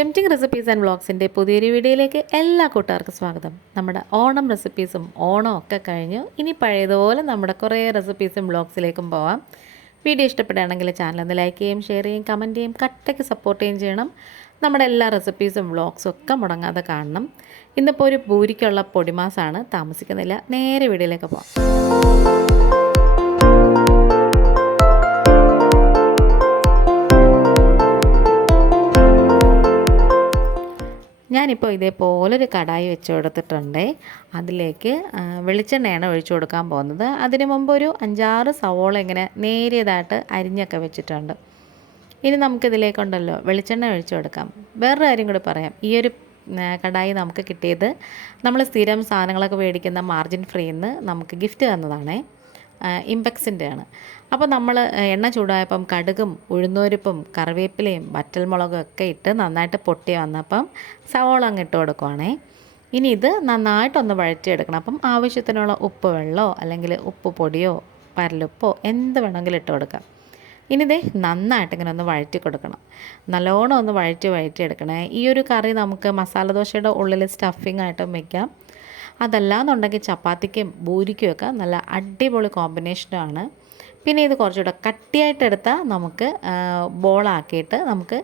Tempting recipes and വ്ളോഗ്സിന്റെ പുതിയൊരു വീഡിയോയിലേക്ക് എല്ലാ കൂട്ടുകാർക്കും സ്വാഗതം. നമ്മുടെ ഓണം റെസിപ്പീസും ഓണം ഒക്കെ കഴിഞ്ഞു. ഇനി പഴയതുപോലെ നമ്മുടെ കുറേ റെസിപ്പീസും വ്ളോഗ്സിലേക്കും പോവാം. വീഡിയോ ഇഷ്ടപ്പെടുകയാണെങ്കിൽ ചാനൽ ഒന്ന് ലൈക്ക് ചെയ്യും ഷെയർ ചെയ്യും കമന്റ് ചെയ്യും കട്ടയ്ക്ക് സപ്പോർട്ട് ചെയ്യണം. നമ്മുടെ എല്ലാ റെസിപ്പീസും വ്ളോഗ്സും ഒക്കെ മുടങ്ങാതെ കാണണം. ഇന്നിപ്പോൾ ഒരു പൂരിക്കുള്ള പൊടിമാസാണ്. താമസിക്കുന്നില്ല. നേരെ വീഡിയോയിലേക്ക് പോകാം ഞാനിപ്പോൾ ഇതേപോലൊരു കടായി വെച്ച് കൊടുത്തിട്ടുണ്ട് അതിലേക്ക് വെളിച്ചെണ്ണയാണ് ഒഴിച്ചു കൊടുക്കാൻ പോകുന്നത്. അതിന് മുമ്പ് ഒരു അഞ്ചാറ് സവോള ഇങ്ങനെ നേരിയതായിട്ട് അരിഞ്ഞൊക്കെ വെച്ചിട്ടുണ്ട്. ഇനി നമുക്കിതിലേക്കുണ്ടല്ലോ വെളിച്ചെണ്ണ ഒഴിച്ചു കൊടുക്കാം. വേറൊരു കാര്യം കൂടി പറയാം. ഈ ഒരു കടായി നമുക്ക് കിട്ടിയത് നമ്മൾ സ്ഥിരം സാധനങ്ങളൊക്കെ മേടിക്കുന്ന മാർജിൻ ഫ്രീന്ന് നമുക്ക് ഗിഫ്റ്റ് തന്നതാണേ. ഇമ്പെക്സിന്റെ ആണ് അപ്പോൾ നമ്മൾ എണ്ണ ചൂടായപ്പം കടുകും ഉഴുന്നൂരിപ്പും കറിവേപ്പിലയും വറ്റൽമുളകും ഒക്കെ ഇട്ട് നന്നായിട്ട് പൊട്ടി വന്നപ്പം സവോള അങ്ങ് ഇട്ട് കൊടുക്കുവാണേ. ഇനി ഇത് നന്നായിട്ടൊന്ന് വഴറ്റിയെടുക്കണം. അപ്പം ആവശ്യത്തിനുള്ള ഉപ്പ് വെള്ളമോ അല്ലെങ്കിൽ ഉപ്പ് പൊടിയോ പരലുപ്പോ എന്ത് വേണമെങ്കിലും ഇട്ട് കൊടുക്കാം. ഇനി ഇതേ നന്നായിട്ട് ഇങ്ങനെ ഒന്ന് വഴറ്റി കൊടുക്കണം. നല്ലോണം ഒന്ന് വഴറ്റി വഴറ്റിയെടുക്കണേ. ഈ ഒരു കറി നമുക്ക് മസാല ദോശയുടെ ഉള്ളിൽ സ്റ്റഫിംഗ് ആയിട്ടും വെക്കാം. അതല്ല എന്നുണ്ടെങ്കിൽ ചപ്പാത്തിക്കും പൂരിക്കും ഒക്കെ നല്ല അടിപൊളി കോമ്പിനേഷനുമാണ് പിന്നെ ഇത് കുറച്ചുകൂടെ കട്ടിയായിട്ട് എടുത്താൽ നമുക്ക് ബോളാക്കിയിട്ട് നമുക്ക്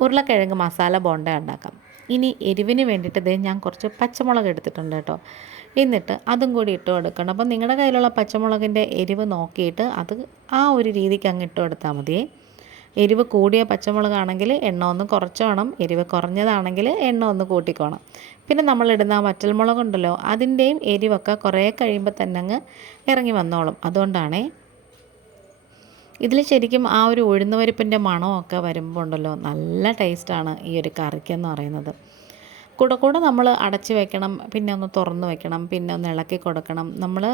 ഉരുളക്കിഴങ്ങ് മസാല ബോണ്ട ഉണ്ടാക്കാം. ഇനി എരിവിന് വേണ്ടിയിട്ട് ഇത് ഞാൻ കുറച്ച് പച്ചമുളക് എടുത്തിട്ടുണ്ട് കേട്ടോ. എന്നിട്ട് അതും കൂടി ഇട്ട് കൊടുക്കണം. അപ്പം നിങ്ങളുടെ കയ്യിലുള്ള പച്ചമുളകിന്റെ എരിവ് നോക്കിയിട്ട് അത് ആ ഒരു രീതിക്ക് അങ്ങ് ഇട്ട് കൊടുത്താൽ മതിയേ എരിവ് കൂടിയ പച്ചമുളകാണെങ്കിൽ എണ്ണ ഒന്ന് കുറച്ച് വേണം എരിവ് കുറഞ്ഞതാണെങ്കിൽ എണ്ണ ഒന്ന് കൂട്ടിക്കോണം. പിന്നെ നമ്മളിടുന്ന ആ വറ്റൽമുളകുണ്ടല്ലോ അതിന്റെയും എരിവൊക്കെ കുറേ കഴിയുമ്പോൾ തന്നെ അങ്ങ് ഇറങ്ങി വന്നോളും. അതുകൊണ്ടാണേ ഇതിൽ ശരിക്കും ആ ഒരു ഉഴുന്നുപരിപ്പിന്റെ മണമൊക്കെ വരുമ്പോൾ ഉണ്ടല്ലോ നല്ല ടേസ്റ്റാണ് ഈ ഒരു കറിക്കെന്ന് പറയുന്നത്. കൂടെ കൂടെ നമ്മൾ അടച്ച് വെക്കണം പിന്നെ ഒന്ന് തുറന്ന് വെക്കണം പിന്നെ ഒന്ന് ഇളക്കി കൊടുക്കണം. നമ്മൾ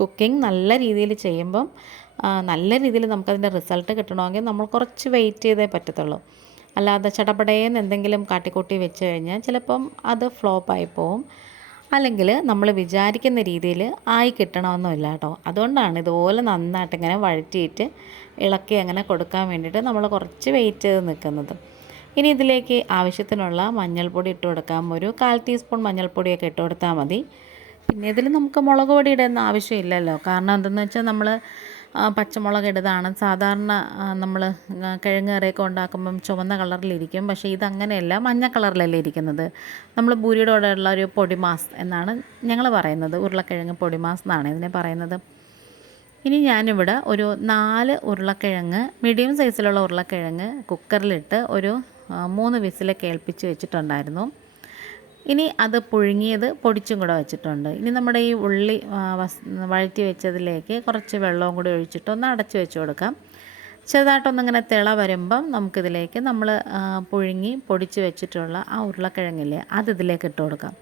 കുക്കിംഗ് നല്ല രീതിയിൽ ചെയ്യുമ്പം നല്ല രീതിയിൽ നമുക്കതിന്റെ റിസൾട്ട് കിട്ടണമെങ്കിൽ നമ്മൾ കുറച്ച് വെയിറ്റ് ചെയ്തേ പറ്റത്തുള്ളൂ. അല്ലാതെ ചടപടേന്ന് എന്തെങ്കിലും കാട്ടിക്കൂട്ടി വെച്ച് കഴിഞ്ഞാൽ ചിലപ്പം അത് ഫ്ലോപ്പായി പോവും. അല്ലെങ്കിൽ നമ്മൾ വിചാരിക്കുന്ന രീതിയിൽ ആയി കിട്ടണമെന്നില്ല കേട്ടോ. അതുകൊണ്ടാണ് ഇതുപോലെ നന്നായിട്ട് ഇങ്ങനെ വഴറ്റിയിട്ട് ഇളക്കി അങ്ങനെ കൊടുക്കാൻ വേണ്ടിയിട്ട് നമ്മൾ കുറച്ച് വെയിറ്റ് ചെയ്ത് നിൽക്കുന്നത് ഇനി ഇതിലേക്ക് ആവശ്യത്തിനുള്ള മഞ്ഞൾപ്പൊടി ഇട്ട് കൊടുക്കാം. ഒരു കാൽ ടീസ്പൂൺ മഞ്ഞൾപ്പൊടിയൊക്കെ ഇട്ട് കൊടുത്താൽ മതി. പിന്നെ ഇതിൽ നമുക്ക് മുളക് പൊടി ഇടുന്ന ആവശ്യമില്ലല്ലോ. കാരണം എന്തെന്ന് വെച്ചാൽ നമ്മൾ പച്ചമുളക് ഇടുന്നതാണ്. സാധാരണ നമ്മൾ കിഴങ്ങ് കറിയൊക്കെ ഉണ്ടാക്കുമ്പം ചുവന്ന കളറിലിരിക്കും. പക്ഷേ ഇതങ്ങനെയല്ല മഞ്ഞ കളറിലല്ലേ ഇരിക്കുന്നത്. നമ്മൾ ഉള്ള ഒരു പൊടിമാസ് എന്നാണ് ഞങ്ങൾ പറയുന്നത്. ഉരുളക്കിഴങ്ങ് പൊടിമാസ് എന്നാണ് ഇതിനെ പറയുന്നത്. ഇനി ഞാനിവിടെ ഒരു നാല് ഉരുളക്കിഴങ്ങ് മീഡിയം സൈസിലുള്ള ഉരുളക്കിഴങ്ങ് കുക്കറിലിട്ട് ഒരു മൂന്ന് വിസിലൊക്കെ കേൾപ്പിച്ച് വെച്ചിട്ടുണ്ടായിരുന്നു. ഇനി അത് പുഴുങ്ങിയത് പൊടിച്ചും കൂടെ വെച്ചിട്ടുണ്ട്. ഇനി നമ്മുടെ ഈ ഉള്ളി വഴറ്റി വെച്ചതിലേക്ക് കുറച്ച് വെള്ളവും കൂടി ഒഴിച്ചിട്ട് ഒന്ന് അടച്ചു വെച്ച് കൊടുക്കാം. ചെറുതായിട്ടൊന്നിങ്ങനെ തിള വരുമ്പം നമുക്കിതിലേക്ക് നമ്മൾ പുഴുങ്ങി പൊടിച്ച് വെച്ചിട്ടുള്ള ആ ഉരുളക്കിഴങ്ങില്ലേ അത് ഇതിലേക്ക് ഇട്ട് കൊടുക്കാം.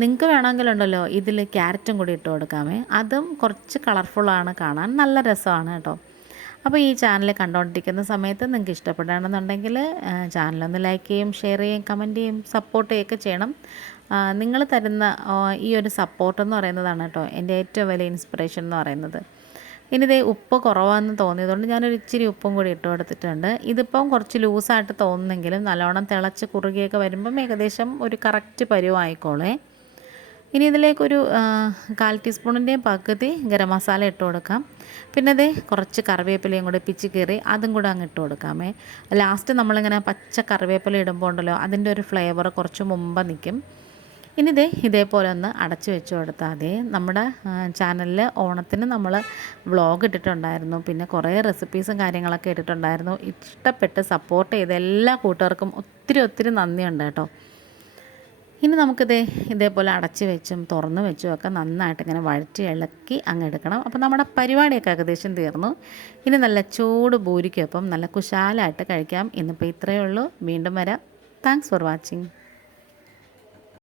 നിങ്ങൾക്ക് വേണമെങ്കിലുണ്ടല്ലോ ഇതിൽ ക്യാരറ്റും കൂടി ഇട്ട് കൊടുക്കാമേ. അതും കുറച്ച് കളർഫുള്ളാണ് കാണാൻ. നല്ല രസമാണ് കേട്ടോ. അപ്പോൾ ഈ ചാനൽ കണ്ടുകൊണ്ടിരിക്കുന്ന സമയത്ത് നിങ്ങൾക്ക് ഇഷ്ടപ്പെടുകയാണെന്നുണ്ടെങ്കിൽ ചാനലൊന്ന് ലൈക്ക് ചെയ്യും ഷെയർ ചെയ്യും കമന്റ് ചെയ്യും സപ്പോർട്ട് ചെയ്യുകയൊക്കെ ചെയ്യണം. നിങ്ങൾ തരുന്ന ഈ ഒരു സപ്പോർട്ട് എന്ന് പറയുന്നതാണ് കേട്ടോ എന്റെ ഏറ്റവും വലിയ ഇൻസ്പിറേഷൻ എന്ന് പറയുന്നത്. ഇനി ഇതേ ഉപ്പ് കുറവാന്ന് തോന്നിയതുകൊണ്ട് ഞാനൊരു ഇച്ചിരി ഉപ്പും കൂടി ഇട്ട് കൊടുത്തിട്ടുണ്ട്. ഇതിപ്പം കുറച്ച് ലൂസായിട്ട് തോന്നുന്നെങ്കിലും നല്ലോണം തിളച്ച് കുറുകിയൊക്കെ വരുമ്പം ഏകദേശം ഒരു കറക്റ്റ് പരുവായിക്കോളേ. ഇനി ഇതിലേക്കൊരു കാൽ ടീസ്പൂണിന്റെയും പകുതി ഗരം മസാല ഇട്ട് കൊടുക്കാം. പിന്നെ അത് കുറച്ച് കറിവേപ്പിലയും കൂടെ പിച്ചി കീറി അതും കൂടെ അങ്ങ് ഇട്ട് കൊടുക്കാമേ. ലാസ്റ്റ് നമ്മളിങ്ങനെ പച്ച കറിവേപ്പില ഇടുമ്പോൾ ഉണ്ടല്ലോ അതിന്റെ ഒരു ഫ്ലേവർ കുറച്ച് മുമ്പ് നിൽക്കും. ഇനി ഇതേ ഇതേപോലെ ഒന്ന് അടച്ചു വെച്ച് കൊടുത്താൽ മതി. നമ്മുടെ ചാനലിൽ ഓണത്തിന് നമ്മൾ വ്ളോഗ് ഇട്ടിട്ടുണ്ടായിരുന്നു. പിന്നെ കുറേ റെസിപ്പീസും കാര്യങ്ങളൊക്കെ ഇട്ടിട്ടുണ്ടായിരുന്നു. ഇഷ്ടപ്പെട്ട് സപ്പോർട്ട് ചെയ്ത എല്ലാ കൂട്ടുകാർക്കും ഒത്തിരി ഒത്തിരി നന്ദിയുണ്ട് കേട്ടോ. ഇനി നമുക്കിത് ഇതേപോലെ അടച്ച് വെച്ചും തുറന്ന് വെച്ചും ഒക്കെ നന്നായിട്ട് ഇങ്ങനെ വഴറ്റി ഇളക്കി അങ്ങ് എടുക്കണം. അപ്പോൾ നമ്മുടെ പരിപാടിയൊക്കെ ഏകദേശം തീർന്നു. ഇനി നല്ല ചൂട് പൂരിക്കൊപ്പം നല്ല കുശാലായിട്ട് കഴിക്കാം. ഇന്നിപ്പോൾ ഇത്രയേ ഉള്ളൂ. വീണ്ടും വരാം. Thanks for watching